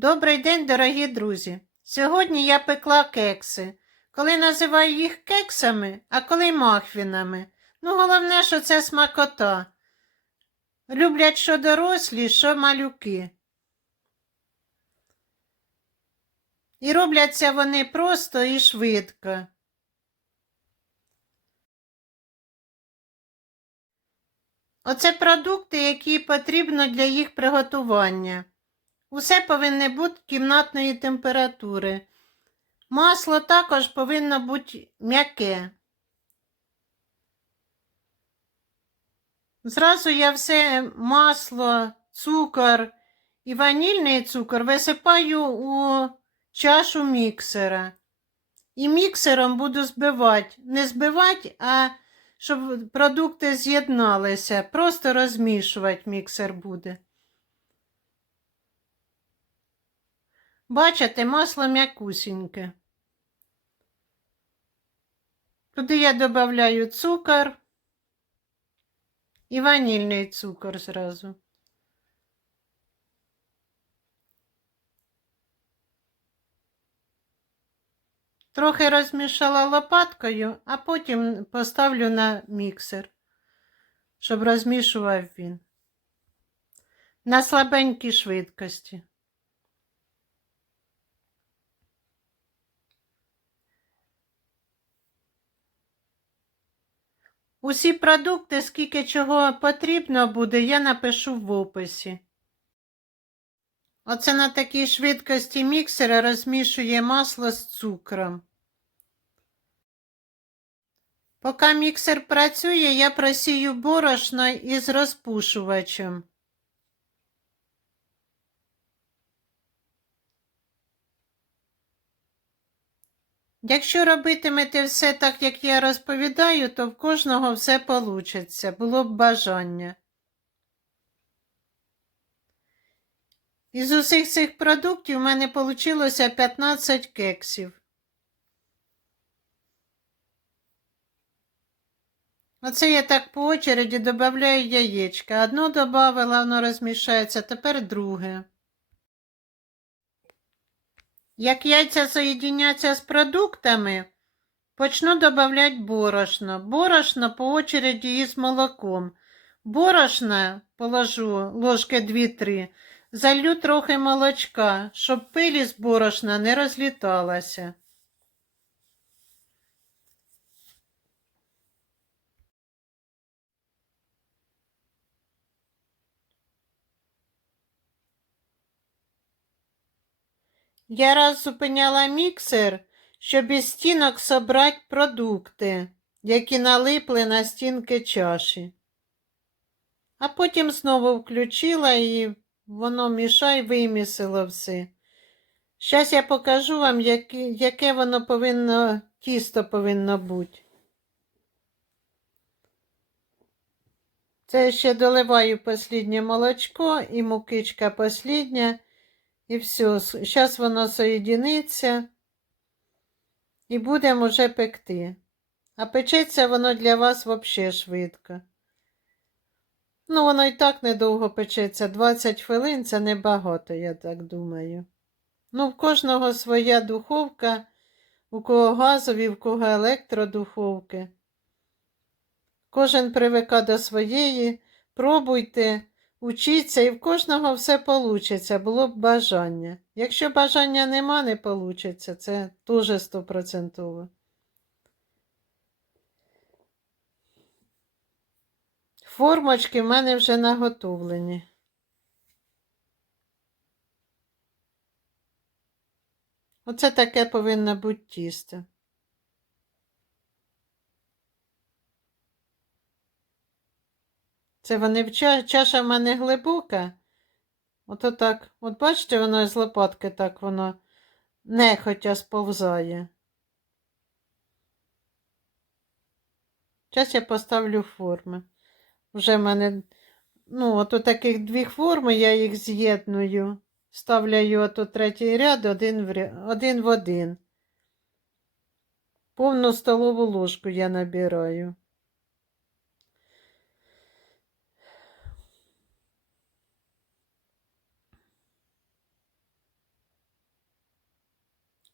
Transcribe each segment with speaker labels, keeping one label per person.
Speaker 1: Добрий день, дорогі друзі! Сьогодні я пекла кекси. Коли називаю їх кексами, а коли махвінами. Ну, головне, що це смакота. Люблять що дорослі, що малюки. І робляться вони просто і швидко. Оце продукти, які потрібно для їх приготування. Усе повинне бути кімнатної температури. Масло також повинно бути м'яке. Зразу я все масло, цукор і ванільний цукор висипаю у чашу міксера. І міксером буду збивати. Не збивати, а щоб продукти з'єдналися. Просто розмішувати міксер буде. Бачите, масло м'якусіньке. Туди я додаю цукор і ванільний цукор зразу. Трохи розмішала лопаткою, а потім поставлю на міксер, щоб розмішував він. На слабенькій швидкості. Усі продукти, скільки чого потрібно буде, я напишу в описі. Оце на такій швидкості міксера розмішує масло з цукром. Поки міксер працює, я просію борошно із розпушувачем. Якщо робитимете все так, як я розповідаю, то в кожного все получиться, було б бажання. Із усіх цих продуктів у мене вийшло 15 кексів. Оце я так по очереді додаю яєчка. Одно додавала, воно розмішається, тепер друге. Як яйця соєдиняться з продуктами, почну додавати борошно. Борошно по очереді із молоком. Борошна положу ложки 2-3, залью трохи молочка, щоб пилі з борошна не розліталася. Я раз зупиняла міксер, щоб із стінок собрати продукти, які налипли на стінки чаші. А потім знову включила і воно мішай вимісило все. Зараз я покажу вам, яке воно повинно, тісто повинно бути. Це ще доливаю посліднє молочко і мукичка послідня. І все, зараз воно соєдиниться і будемо вже пекти. А печеться воно для вас взагалі швидко. Ну, воно і так недовго печеться. 20 хвилин це небагато, я так думаю. Ну, в кожного своя духовка, у кого газові, в кого електродуховки. Кожен привика до своєї, пробуйте. Учіться і в кожного все получиться, було б бажання. Якщо бажання нема, не получиться, це дуже стопроцентово. Формочки в мене вже наготовлені. Оце таке повинно бути тісто. Це вони в ча... чаша в мене глибока. Ото так. От бачите, воно з лопатки так воно нехотя сповзає. Зараз я поставлю форми. Вже в мене, ну, от таких дві форми, я їх з'єдную. Ставляю ото третій ряд один в, один в один. Повну столову ложку я набираю.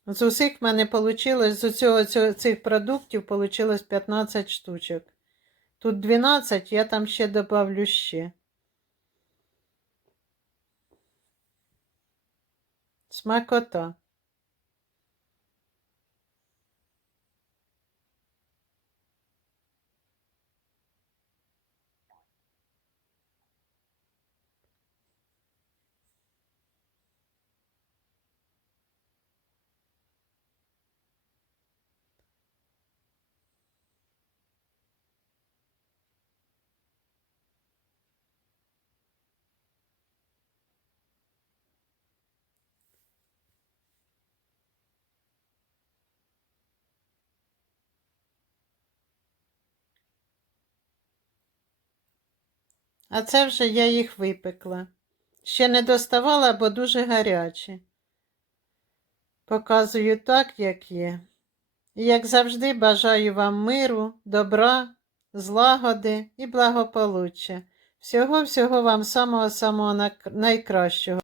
Speaker 1: З усіх в мене вийшло, з усього цих продуктів вийшло 15 штучок. Тут 12, я там ще добавлю ще. Смакота. А це вже я їх випекла. Ще не доставала, бо дуже гарячі. Показую так, як є. І як завжди, бажаю вам миру, добра, злагоди і благополуччя. Всього-всього вам самого-самого найкращого.